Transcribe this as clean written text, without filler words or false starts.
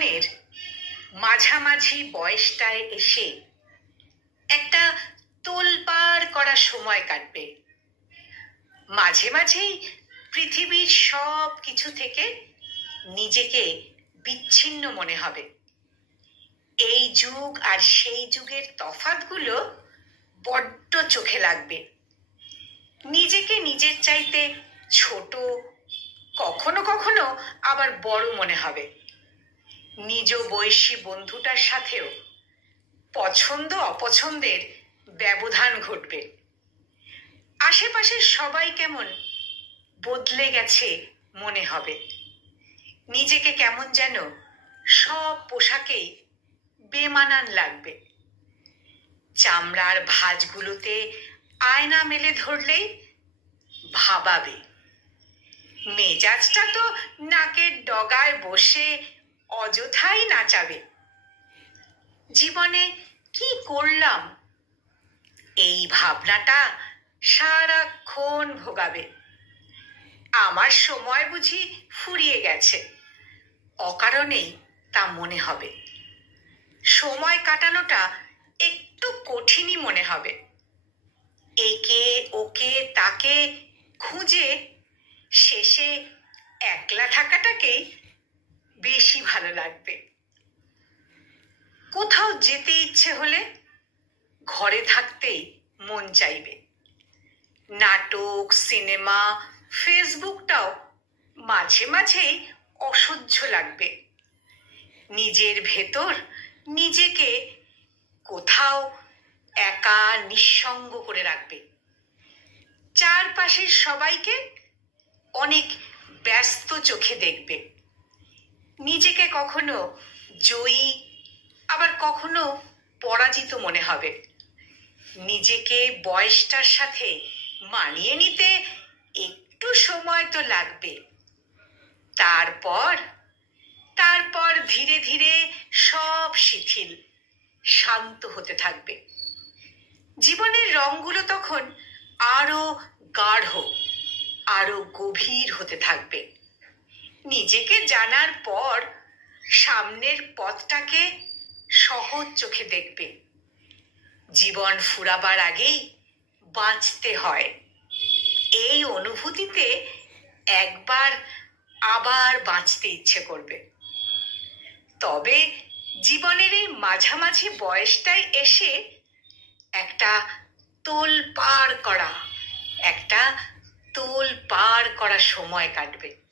জীবনের মাঝামাঝি বয়সটায় এসে একটা তোলপাড় করা সময় কাটবে। মাঝে মাঝেই পৃথিবীর সব কিছু থেকে নিজেকে বিচ্ছিন্ন মনে হবে। এই যুগ আর সেই যুগের তফাৎগুলো বড্ড চোখে লাগবে। নিজেকে নিজের চাইতে ছোট, কখনো কখনো আবার বড় মনে হবে। নিজ বয়সী বন্ধুটার সাথেও পছন্দ অপছন্দের ব্যবধান ঘটবে। আশেপাশের সবাই কেমন বদলে গেছে মনে হবে। নিজেকে কেমন যেন সব পোশাকেই বেমানান লাগবে। চামড়ার ভাঁজগুলোতে আয়না মেলে ধরলেই ভাবাবে। মেজাজটা তো নাকের ডগায় বসে অযথাই নাচাবে। জীবনে কি করলাম, এই ভাবনাটা সারাক্ষণ ভোগাবে। আমার সময় বুঝি ফুরিয়ে গেছে, অকারণেই তা মনে হবে। সময় কাটানোটা একটু কঠিনই মনে হবে। একে ওকে তাকে খুঁজে শেষে একলা থাকাটাকেই বেশি ভালো লাগবে। কোথাও যেতে ইচ্ছে হলে ঘরে থাকতেই মন চাইবে। নাটক, সিনেমা, ফেসবুকটাও মাঝে মাঝেই অসহ্য লাগবে। নিজের ভেতর নিজেকে কোথাও একা নিঃসঙ্গ করে রাখবে। চারপাশের সবাইকে অনেক ব্যস্ত চোখে দেখবে। নিজেকে কখনো জয়ী আবার কখনো পরাজিত মনে হবে। নিজেকে বয়সটার সাথে মানিয়ে নিতে একটু সময় তো লাগবে। তারপর ধীরে ধীরে সব শিথিল, শান্ত হতে থাকবে। জীবনের রঙগুলো তখন আরো গাঢ়, আরো গভীর হতে থাকবে। নিজেকে জানার পর সামনের পথটাকে সহজ চোখে দেখবে। জীবন ফুরাবার আগেই বাঁচতে হয়, এই অনুভূতিতে একবার আবার বাঁচতে ইচ্ছে করবে। তবে জীবনের এই মাঝামাঝি বয়সটায় এসে একটা তোলপাড় করা সময় কাটবে।